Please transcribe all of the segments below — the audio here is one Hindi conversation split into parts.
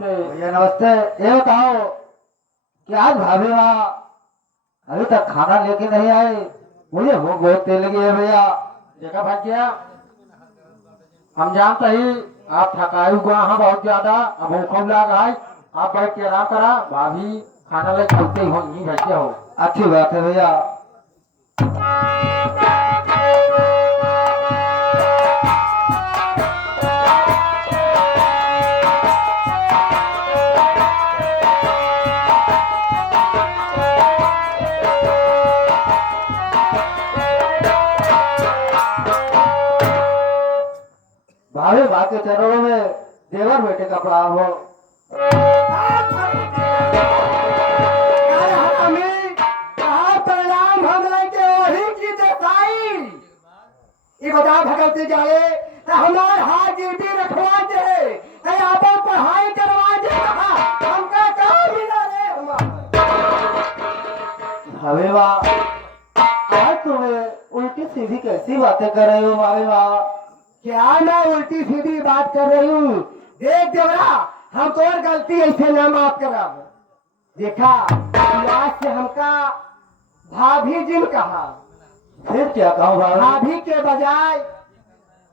भैया नमस्ते। ये बताओ कि आज भाभी वहाँ अभी तक खाना लेके नहीं आए। मुझे भूख बहुत तेज लगी है भैया। देखा भैया, हम जानते ही आप थकाए हुए हैं बहुत ज्यादा, अब भूख लग है। आप बैठ के आराम करा, भाभी खाना ले चलते हो नहीं भैया हो। अच्छी बात है भैया। भाभी बा के चरणों में देवर बेटे का प्रणाम हो। भगवती जाए हमार हाथ ड्यूटी रखवा दे, अपन पढ़ाई करवा दे, हमका काम ही ना रे भाभी बा आज तुम्हें उल्टी सीधी कैसी बातें कर रही हो भाभी बा? क्या मैं उल्टी सीधी बात कर रही हूँ? देख देवरा, हम तो गलती ऐसे ना माफ करा। देखा आज से हमका भाभी जिन कहा, फिर क्या कहूँ भाभी? भाभी के बजाय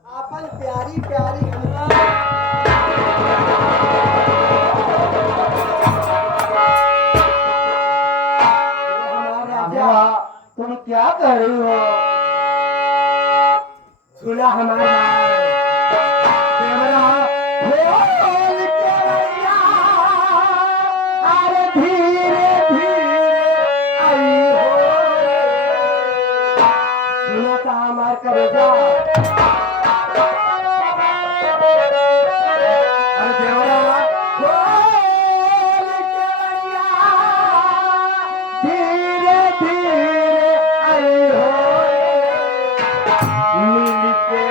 अपन प्यारी प्यारी तुम क्या कह रही हो? सुना हमारा देवरा, बोल के भैया, अरे धीरे धीरे आई हो रे। सुना था हमार करेजा, अरे देवरा बोल के भैया, धीरे धीरे आई हो रे। मिल के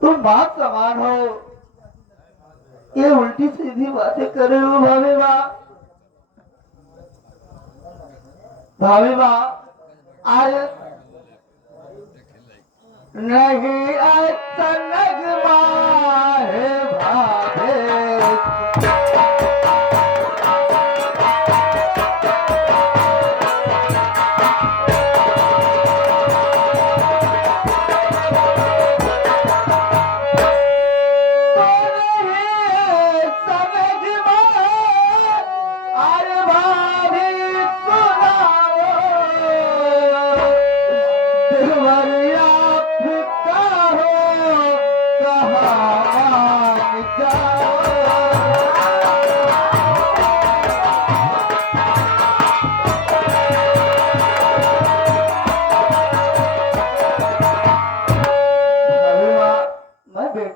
तुम बाप समान हो, ये उल्टी सीधी बातें कर रहे हो भाभी माँ। भाभी माँ आज नहीं आता नगमा है भाभी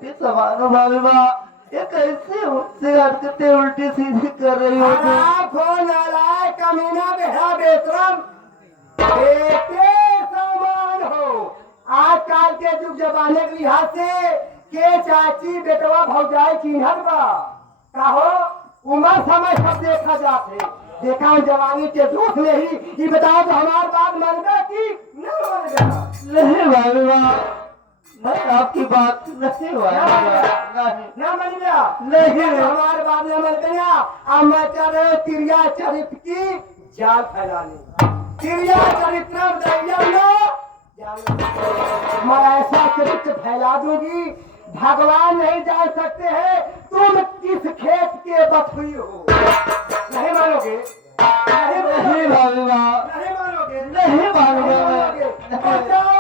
बेटी समानो भाभी माँ, ये कैसे मुझसे हरकतें उल्टी सीधी कर रही हो तुम? खराब हो नालायक कमीना बेहा बेशरम, बेटे समान हो। आजकल के युग जमाने के लिहाज से के चाची बेटवा भौजाई चिन्हत बा कहो उम्र समय सब देखा जाते। देखा जवानी के दोष में ही ये बताओ तो हमारी बात मानगा कि न मानगा? नहीं भाभी माँ, मैं आपकी बात नहीं मानूंगा। ना मान गया नहीं। हमारे बात न मान गया। अब मैं चाह रहे तिरिया चरित्र की जाल फैलानी, तिरिया चरित्र मैं ऐसा चरित्र फैला दूंगी भगवान नहीं जान सकते हैं तुम किस खेत के बथुई हो। नहीं मानोगे? नहीं भाभी माँ, नहीं मानोगे? नहीं मानूंगा मानोगे? मैं। बचाओ!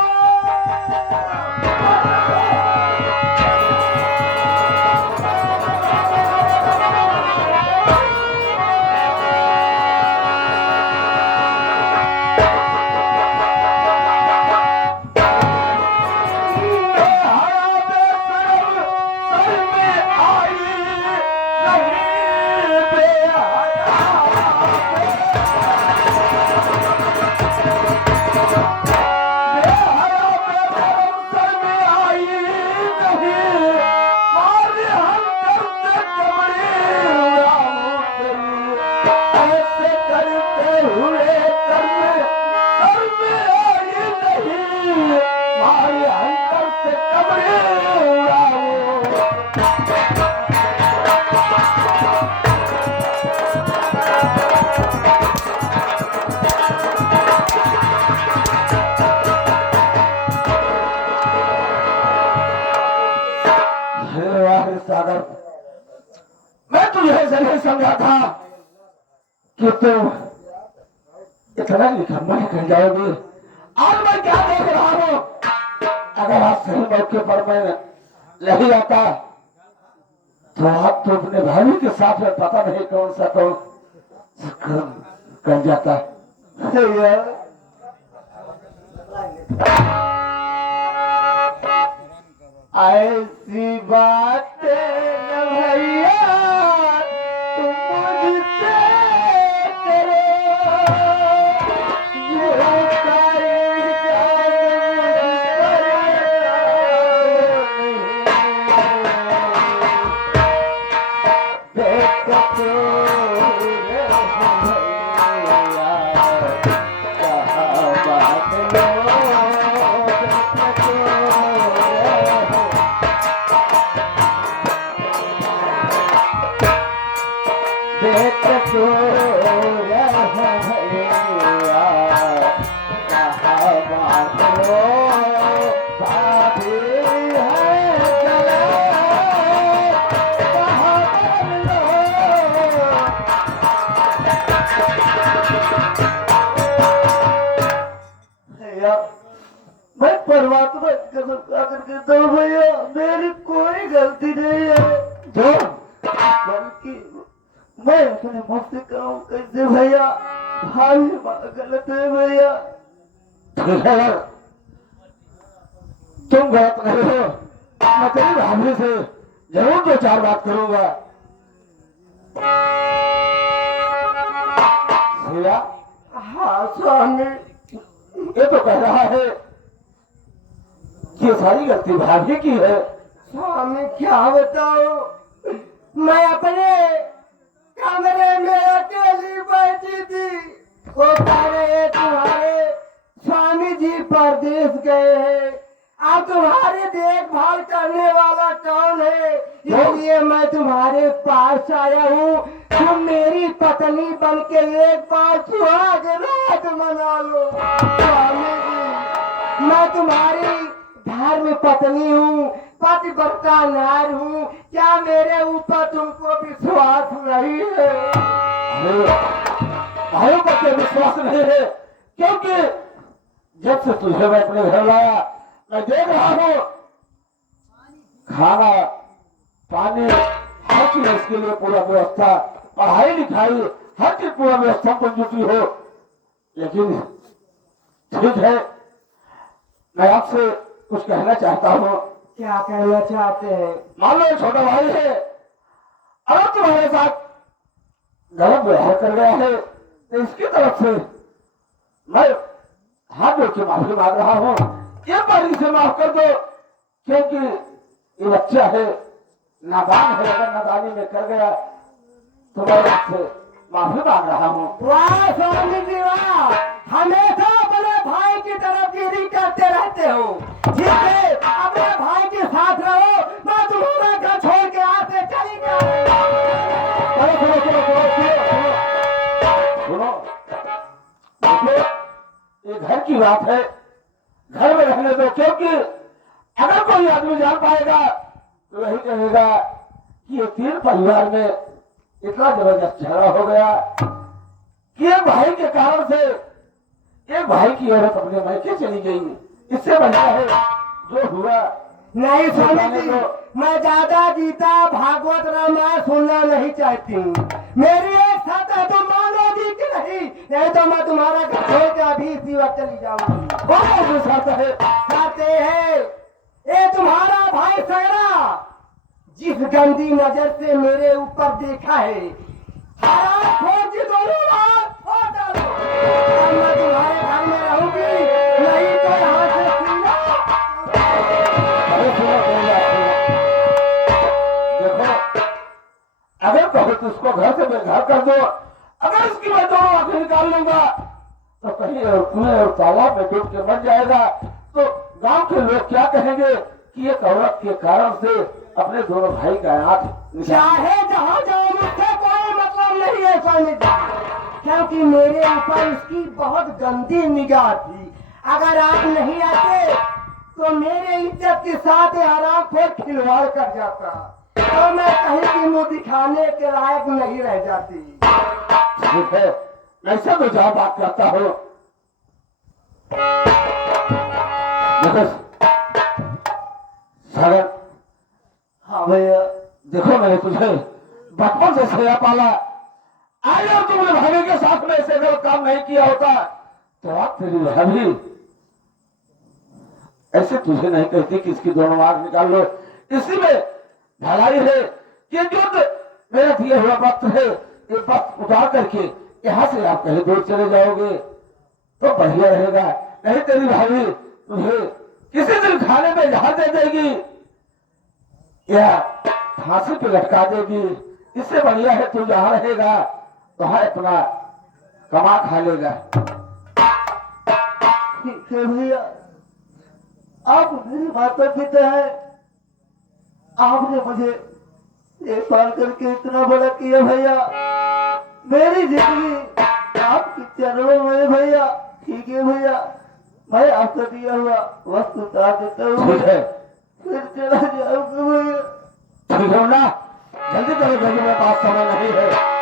सागर, मैं तुझे जरूर समझा था कि तुम इतना निकम्मा निकल जाओगी। आज मैं क्या देख रहा हूँ, अगर आज सही मौके पर मैं नहीं आता तो आप तो अपने भाभी के साथ में पता नहीं कौन सा कौन कर जाता है। ऐसी बात न भैया तुम मुझसे करो, जो सारी मैं परमात्मा कसम खाकर कहता हूँ भैया, मेरी कोई गलती नहीं है जो, बल्कि मैं अपने मुंह से कहूँ कैसे भैया, भाभी गलत है भैया। तुम गलत नहीं हो, मैं तेरी भाभी से जरूर दो चार बात करूंगा। हाँ स्वामी, ये तो कह रहा है कि सारी गलती भाभी की है। स्वामी क्या बताओ, मैं अपने कमरे में अकेली बैठी थी, वो कह रहे तुम्हारे स्वामी जी परदेश गए हैं, अब तुम्हारी देखभाल करने वाला कौन है, इसलिए मैं तुम्हारे पास आया हूँ। तुम मेरी पत्नी बन के एक बार सुहाग रात मना लो। स्वामी जी, मैं तुम्हारी धर्म पत्नी हूँ, पतिव्रता नार हूँ, क्या मेरे ऊपर तुमको विश्वास नहीं है? भाइयों पर क्या विश्वास नहीं है? क्योंकि जब से तुझे मैं अपने घर लाया, मैं देख रहा हूँ खाना पानी हर चीज इसके लिए पूरा व्यवस्था, पढ़ाई लिखाई हर चीज पूरा व्यवस्था बन चुकी हो। लेकिन ठीक है, मैं आपसे कुछ कहना चाहता हूँ। क्या कहना चाहते हैं? मान लो एक छोटा भाई है, अगर तुम्हारे साथ गलत व्यवहार कर गया है तो इसकी तरफ से मैं हाथ जोड़ के माफी मांग रहा हूँ, एक बार इसे माफ कर दो, क्योंकि ये बच्चा है, नादान है, अगर नादानी में कर गया तो मैं आपसे माफी मांग रहा हूँ। वाह स्वामी जी वाह, हमेशा अपने भाई की तरफ गिरी करते रहते हो। ठीक है, अपने भाई के साथ रहो, मैं तुम्हारा घर छोड़ के आते चली गया। अरे सुनो सुनो सुनो सुनो सुनो, देखो ये घर की बात है, घर में रहने दो, क्योंकि अगर कोई आदमी जान पाएगा तो वही कहेगा कि ये तीन परिवार में इतना जबरदस्त झगड़ा हो गया कि एक भाई के कारण से एक भाई की औरत अपने मायके चली गई। इससे बढ़िया है जो हुआ। नहीं स्वामी जी, मैं ज्यादा गीता भागवत रामायण सुनना नहीं चाहती हूँ। मेरी एक शर्त है, तुम मानोगी कि नहीं तो मैं तुम्हारा घर छोड़ के अभी इसी वक्त चली जाऊंगी। बहुत शर्त है। शर्त है, ये तुम्हारा भाई सगरा जिस गंदी नजर से मेरे ऊपर देखा है, हरा खोज दोनों हाथ छोड़ डालो। अब मैं तुम्हारे घर में रहूंगी, नहीं तो यहाँ से सीधा। अरे सुनो देखो, अगर कहो तो उसको घर से बेघर कर दो, अगर इसकी मैं दोनों आंखें निकाल लूंगा तो कहीं और कुएं और तालाब में डूब के मर जाएगा, तो गांव के लोग क्या कहेंगे कि एक औरत के कारण से अपने दोनों भाई का आंख चाहे जहाँ जाओ, मुझसे कोई मतलब नहीं है स्वामी जी, क्योंकि मेरे ऊपर इसकी बहुत गंदी निगाह थी। अगर आप नहीं आते तो मेरे इज्जत के साथ आराम खोर खिलवाड़ कर जाता, तो मैं कहीं की मुंह दिखाने के लायक नहीं रह जाती। ठीक है, ऐसा तो जहाँ बात करता हो। देखो सागर, हाँ भैया, देखो मैंने तुझे बचपन से सया पाला, आज और तुमने भाभी के साथ में ऐसे गलत काम नहीं किया होता तो आज तेरी भाभी ऐसे तुझे नहीं कहती कि इसकी दोनों आंख निकाल लो। इसी में भलाई है कि जो मेरा दिया हुआ वक्त है, ये वक्त उतार करके यहाँ से आप कहीं दूर चले जाओगे तो बढ़िया रहेगा, नहीं तेरी भाभी तुझे किसी दिन खाने में जहां दे देगी या फांसी पे लटका देगी। इससे बढ़िया है तू जहां रहेगा वहां अपना कमा खा लेगा। ठीक है भैया, आप मेरी माता पिता है, आपने मुझे एक पाल करके इतना बड़ा किया भैया, मेरी जिंदगी आपके चरणों में है भैया। ठीक है भैया, मैं आपका दिया हुआ वक्त उतार देता हूँ, ठीक है, फिर चला जाऊंगा भैया। ठीक है ना, जल्दी करो, जल्दी, मेरे पास समय नहीं है।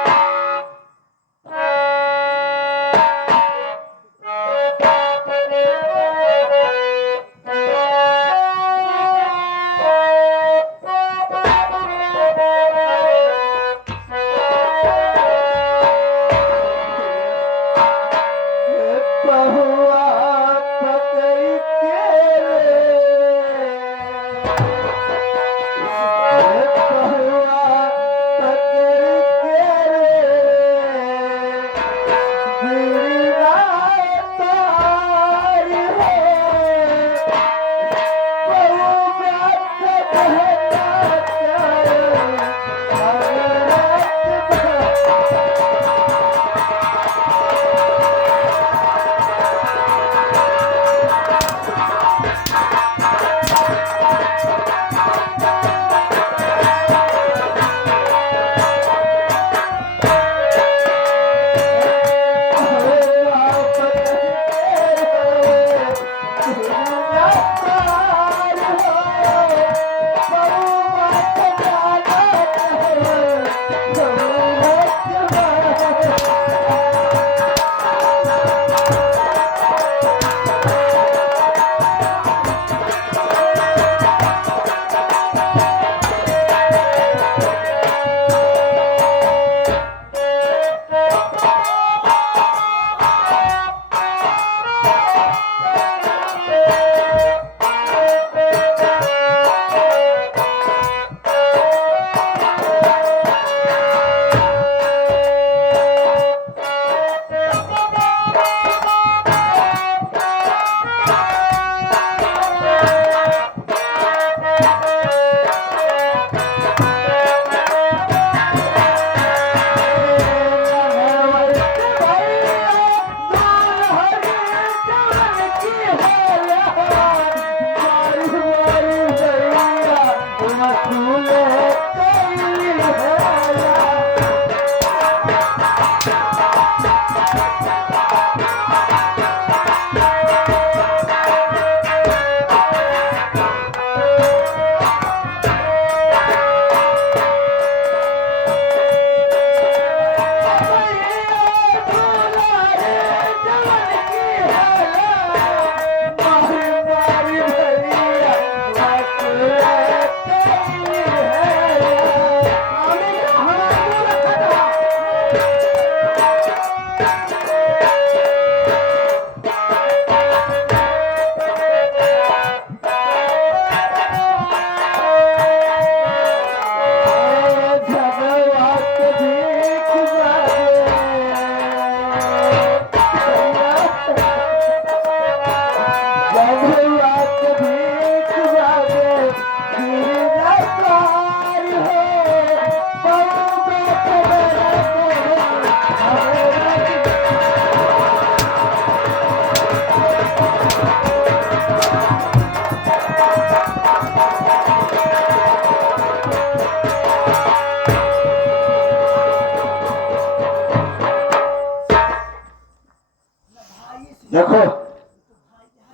देखो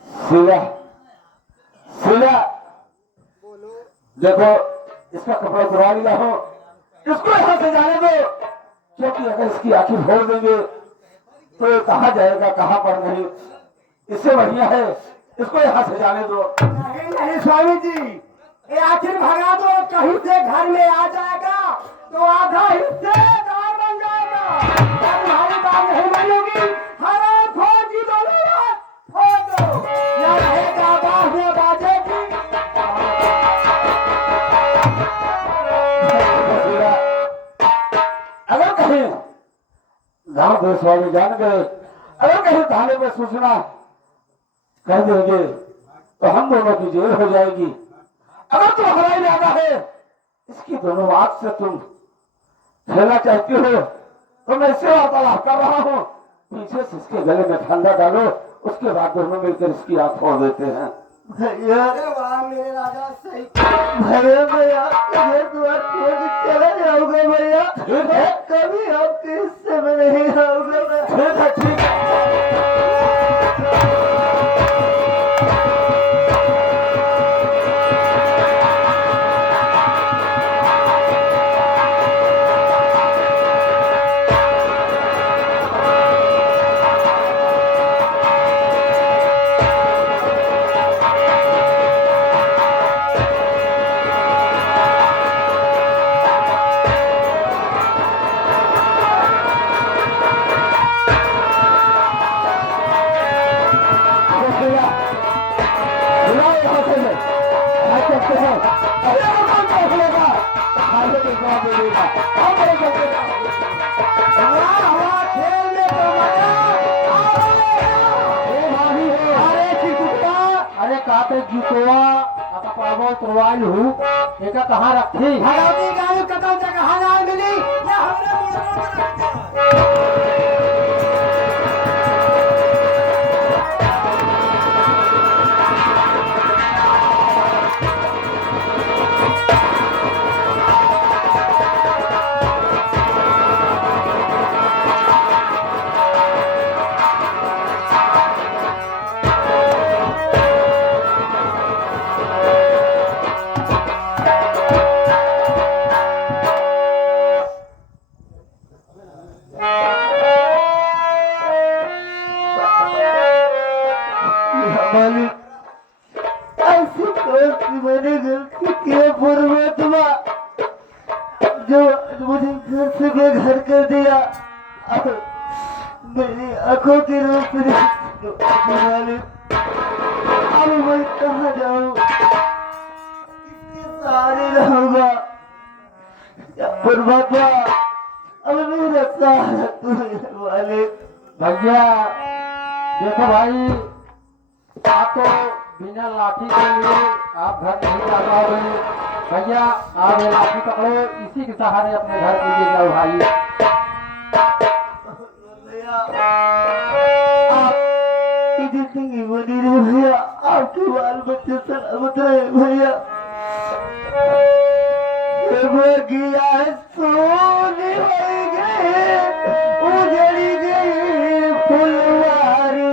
सीधा सीधा देखो इसका कपड़ा उतरवा लिया हो, इसको यहाँ से जाने दो, क्योंकि अगर इसकी आंखें फोड़ देंगे तो ये कहाँ जाएगा कहाँ पर नहीं। इससे बढ़िया है इसको यहाँ से जाने दो। नहीं नहीं स्वामी जी, ये आखिर भगा दो, कहीं से घर में आ जाएगा तो आधा हिस्सेदार बन जाएगा। जब तुम्हारी बात नहीं मानोगी, हरा फौजी दोनों बात फोड़ दो, न रहेगा बाज न बाजेगी। अगर कहीं गांव देश वाले जान गए, अगर कहीं थाने में सूचना कर देंगे तो हम दोनों की जेल हो जाएगी। अगर तुम्हारा इरादा है इसकी दोनों आंख से तुम खेलना चाहती हो तो मैं इससे वार्तालाप कर रहा हूँ, पीछे से इसके गले में ठंडा डालो, उसके बाद दोनों मिलकर इसकी आंख फोड़ देते हैं। अरे वाह मेरे राजा, सही भैया भैया मुझे दुआ छोड़ के चला जाऊंगा भैया, ठीक है कभी आपके हिस्से में नहीं आऊंगा मैं। ठीक है ठीक है। अरे काते जीतवा आता पावो तुरवाल हूँ एका कहाँ रखी भगवती गाय कदम जगह ना मिली, या हमने मुर्दों में रख दिया। ऐसी कौन सी मैंने गलती की है परमात्मा जो मुझे घर से बेघर कर दिया। अब मेरी आंखों की रोशनी वाले, अब मैं कहाँ जाऊँ, किसके सहारे रहूंगा। परमात्मा अब मेरा सहारा तुम्हें वाले। भैया देखो भाई, आप तो बिना लाठी के लिए आप घर नहीं जा पाओगे। भैया आप ये लाठी पकड़ो, इसी के सहारे अपने घर को ले जाओ भाई। आपकी जिंदगी बनी रहे भैया, आपके बाल बच्चे सलामत रहे भैया। गया सोने गए उजड़ी गई फुलवारी।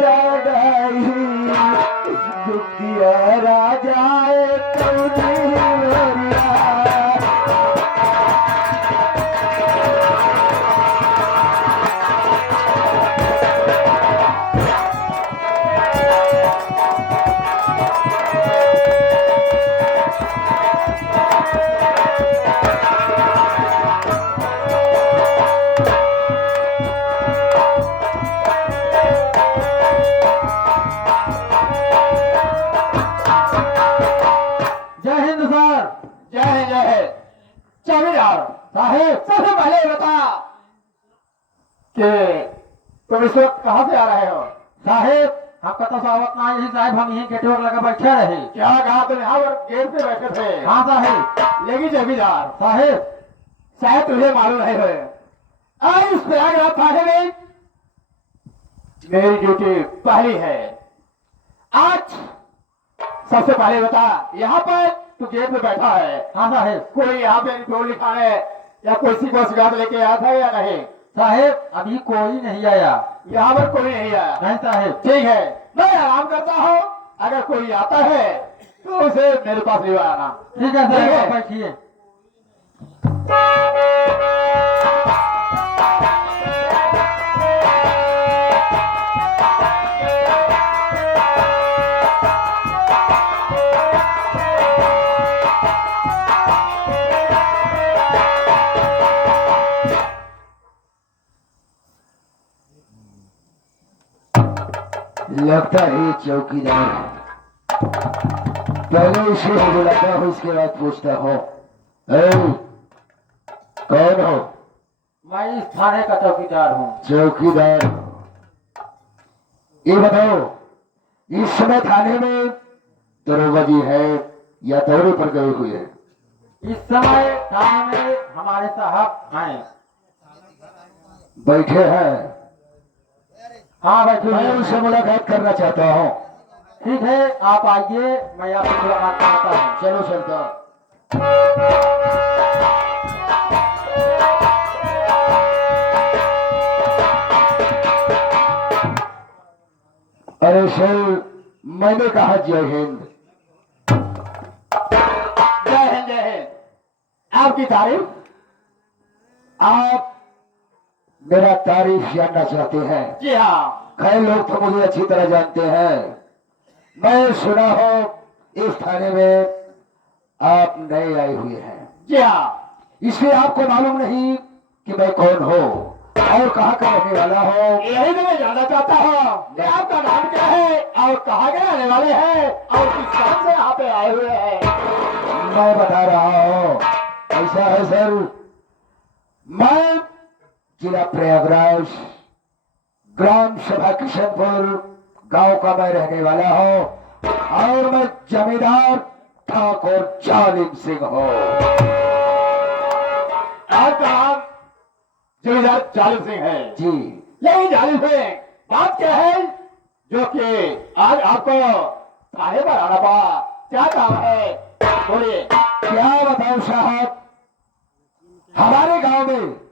दादाई दुखिया राजाए कौनी मोरिया जय हिंद सर। जय हिंद जय हिंद। चौकीदार साहेब सबसे पहले बता कि तुम इस वक्त कहाँ से आ रहे हो? साहेब हमका तो सावत ना यही साहेब, हम यही गेट पर लगा बैठे रहे। क्या कहा तुम यहाँ पर गेट पे बैठे थे? हाँ साहेब। लेकिन चौकीदार साहेब शायद तुझे मालूम नहीं है, आज इस प्रयागराज थाने में मेरी ड्यूटी पहली है। आज सबसे पहले बता, यहाँ पर तू गेट पे बैठा है, हाँ साहेब। कोई यहाँ पे गोली खाने या किसी को शिकायत लेके आया था या नहीं? साहेब अभी कोई नहीं आया। यहाँ पर कोई नहीं आया? नहीं साहेब। ठीक है, मैं आराम करता हूँ, अगर कोई आता है तो उसे मेरे पास ले आना। ठीक है ठीक साहेब, है। आप बैठिए। लगता है चौकीदार है। पहले इसे बुलाता हूँ, इसके बाद पूछता हूँ कौन हो? मैं इस थाने का चौकीदार हूँ। चौकीदार। ये बताओ, इस समय थाने में दरोगा जी है या दौरे पर गए हुए हैं? इस समय थाने में हमारे साहब हैं। बैठे हैं। हाँ बैठे मैं हैं। उनसे मुलाकात करना चाहता हूँ। ठीक है, आप आइए, मैं आपसे मुलाकात करता हूँ। चलो चलता हूँ। अरे सर, मैंने कहा जय हिंद। जय हिंद जय हिंद। आपकी तारीफ? आप मेरा तारीफ जानना चाहते हैं? जी हाँ। कई लोग तो मुझे अच्छी तरह जानते हैं। मैं सुना हो इस थाने में आप नए आए हुए हैं। जी हाँ। इसलिए आपको मालूम नहीं कि मैं कौन हूँ और कहाँ का रहने वाला हूँ। यही तो मैं जानना चाहता हूँ कि आपका नाम क्या है और कहाँ के रहने वाले हैं और किस काम से यहाँ पे आए हुए हैं? मैं बता रहा हूँ। ऐसा है सर, मैं जिला प्रयागराज, ग्राम सभा किशनपुर गांव का मैं रहने वाला हूँ और मैं जमींदार ठाकुर जालिम सिंह हूँ। आपका नाम जमींदार जालिम सिंह है? जी। लेकिन जालिम सिंह, बात क्या है जो कि आज आपको थाने पर आना पड़ा? क्या काम है, बोलिए। क्या बताऊं साहब, हमारे गांव में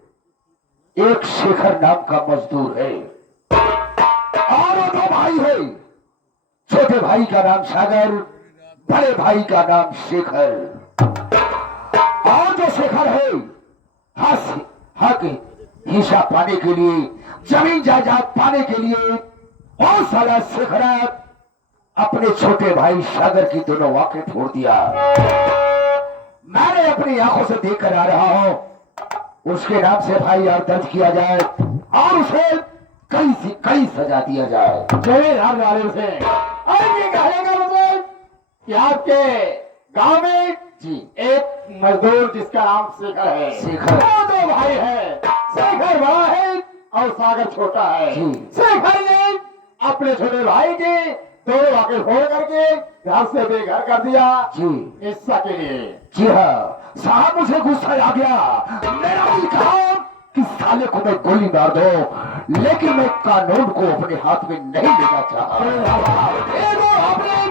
एक शेखर नाम का मजदूर है और वो दो भाई है। छोटे भाई का नाम सागर, बड़े भाई का नाम शेखर। और जो शेखर है, हक हिस्सा पाने के लिए, जमीन जायदाद पाने के लिए, और साला शेखर अपने छोटे भाई सागर की दोनों वाक़े फोड़ दिया। मैंने अपनी आंखों से देख कर आ रहा हूं, उसके नाम से FIR दर्ज किया जाए और उसे कई सजा दिया जाए। जमींदार जालिम सिंह, और ये कहने का मतलब कि आपके गांव में जी एक मजदूर जिसका नाम शेखर है, शेखर। वो दो भाई है, शेखर बड़ा है और सागर छोटा है। जी। शेखर ने अपने छोटे भाई के दोनों वाक़े फोड़ करके घर से बेघर कर दिया जी हिस्सा के लिए। जी हाँ साहब, मुझे गुस्सा आ गया। मेरा दिल कहा कि साले को मैं गोली मार दो, लेकिन मैं कानून को अपने हाथ में नहीं लेना चाहा। ये तो आपने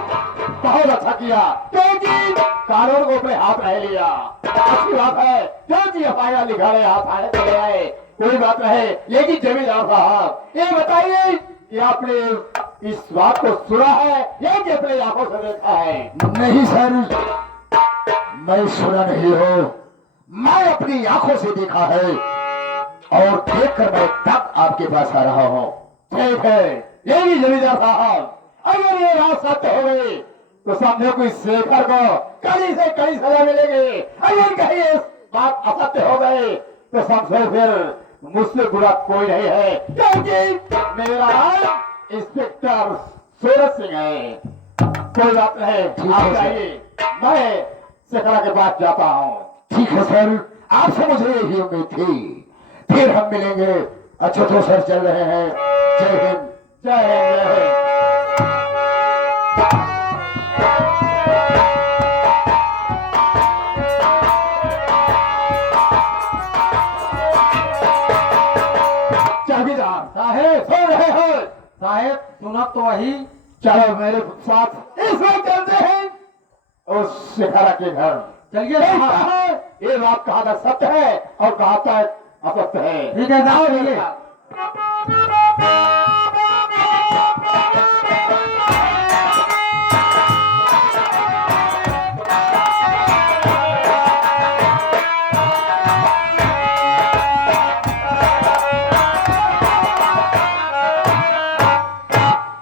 बहुत अच्छा किया, क्योंकि कानून को अपने हाथ नहीं लिया। अच्छी बात है, क्योंकि FIR लिखा रहे हाथ आने चले आए, कोई बात नहीं। लेकिन जमींदार साहब, ये बताइए कि आपने इस बात को सुना है या कि अपनी आंखों से देखा है? नहीं सर, मैं सुना नहीं हूँ, मैं अपनी आंखों से देखा है और देखकर मैं तब आपके पास आ रहा हूँ। ठीक है, यही जमींदार साहब, अगर ये बात सत्य हो गई तो समझो कि शेखर को कड़ी से कड़ी सजा मिलेगी। अगर कहीं इस बात असत्य हो गई तो समझो फिर मुझसे बुरा कोई नहीं है, क्योंकि मेरा नाम इंस्पेक्टर सूरज सिंह है। कोई बात नहीं, ठीक है आप सर। जाइए, मैं शेखरा के पास जाता हूँ। ठीक है सर, आपसे मुझे यही उम्मीद थी। फिर हम मिलेंगे। अच्छा तो सर चल रहे हैं। जय हिंद। जय हिंद, जय हिंद। चौकीदार साहेब सुन रहे हो? साहेब सुना तो वही। चलो मेरे साथ इस वक्त चलते हैं उस शिखरा के घर। चलिए ये साहब। कहा- ये बात कहाँ तक सत्य है और कहाँ तक असत्य है? ठीक है साहब, आओ मेरे चलिए। साथ।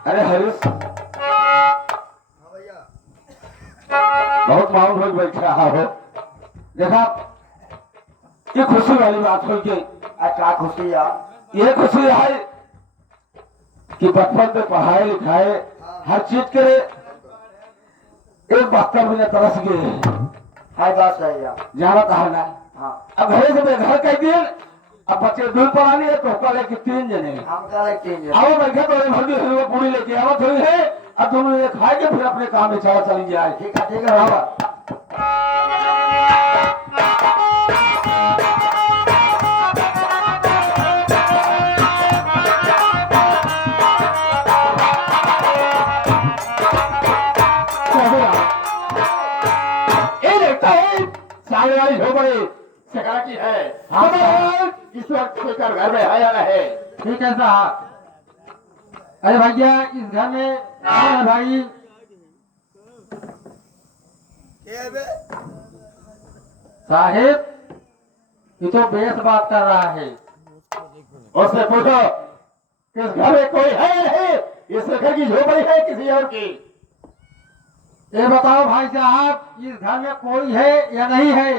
अरे हरीश, बहुत माहौल हो बैठ रहा हो। देखा, ये खुशी वाली बात हो गई। क्या खुशी यार। ये खुशी है कि बचपन में पढ़ाई लिखाई हर चीज के एक बहत्तर महीने तरस गए। है बात सही यार। जाना कहा ना। हाँ, अब घरे से बेघर कह दिए। अब बच्चे दूध पढ़ानी है तो कल कि 3 जने हम कह रहे तीन जन। आओ बैठे तो भर दी हुई पूरी लेके आवत हुई है। अब दोनों ने खाए के फिर अपने काम में चली जाए। ठीक है ठीक है आओ। भैया। ये देखता है सामने वाली झोपड़ी शिखरा की है। हाँ, बताओ, इस वक्त शेखर घर में है या नहीं? ठीक है साहब। अरे भैया इस घर में कौन है भाई? साहेब ये तो बेस बात कर रहा है। उससे पूछो इस घर में कोई है या नहीं? ये शेखर की झोपड़ी है किसी और की? ये बताओ भाई साहब, इस घर में कोई है या नहीं है?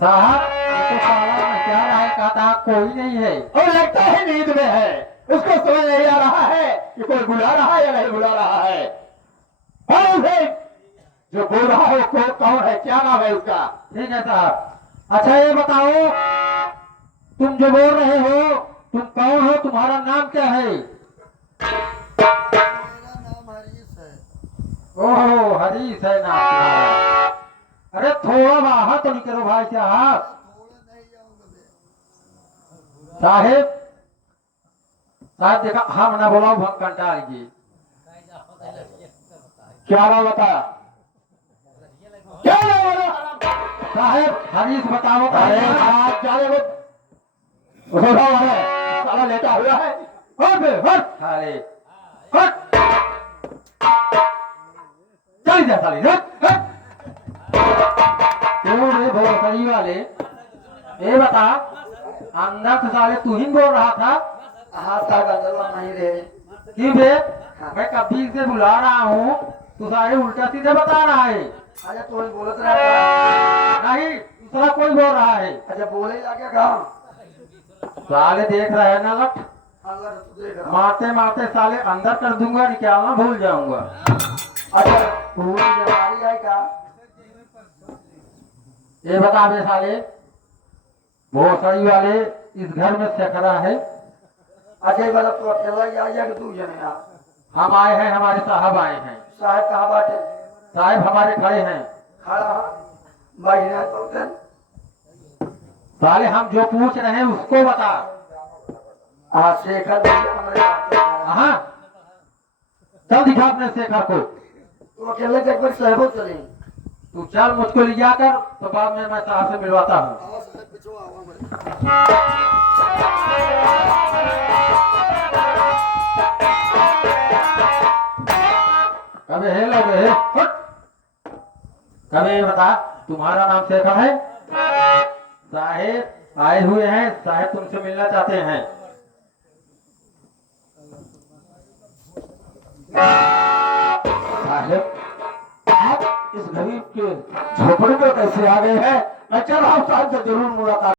साहब ये तो साला नचा रहा है, कहता है कोई नहीं है। और लगता है नींद में है, उसको समझ नहीं आ रहा है कि कोई बुला रहा है या नहीं बुला रहा है। कौन है जो बोल रहा है? वो कौन है? क्या नाम है उसका? ठीक है साहब। अच्छा ये बताओ, तुम जो बोल रहे हो तुम कौन हो, तुम्हारा नाम क्या है? मेरा नाम हरीश है। ओहो हरीश है नाम तुम्हारा। अरे थोड़ा बाहर तो निकलो भाई साहब। थोड़ा नहीं जाऊंगा। साहेब साहब देखा हम ना बोला भंग कंटा लीजिए। क्या नाम बताया? क्या नाम बोला? साहेब हरीश बताओ। अरे आप जाने को उठा है, साला लेटा हुआ है। हट बे, हट। अरे हट चल जा साली हट हट। तू रे भोसड़ी वाले, ये बता अंदर से साले तू ही बोल रहा था? हाँ साहब अंदर नहीं रहे। क्यों बे? मैं कभी से बुला रहा हूँ, तू सारे उल्टा सीधे बता रहा है। अच्छा तो ही बोलत रहा। नहीं दूसरा कोई बोल रहा है। अच्छा बोले जाके कहा साले देख रहे हैं ना लट, अंदर तो देख रहा। मारते मारते साले अंदर कर दूंगा, निकालना भूल जाऊंगा। अच्छा पूरी बीमारी है क्या? ये बता बे साले, भोसड़ी वाले इस घर में शेखरा है। अच्छा ये मतलब तो अकेला ही आया कि तू जने आ? हम आए हैं, हमारे साहब आए हैं। साहब कहाँ बाटे? साहब हमारे खड़े हैं। खड़ा बैठना तो उधर। साले हम जो पूछ रहे हैं उसको बता। हाँ शेखर भैया हमारे बात हाँ चल दिखा अपने शेखर को। तो अकेले एक बार साहब चले। तू चल मुझको ले जाकर, तो बाद में मैं साहब से मिलवाता हूँ। कभी है लोग है, कभी बता तुम्हारा नाम शेखर है? साहेब आए हुए हैं, साहेब तुमसे मिलना चाहते हैं। साहेब आप इस गरीब के झोपड़ी में कैसे आ गए हैं? मैं चल रहा हूँ, साहब से जरूर मुलाकात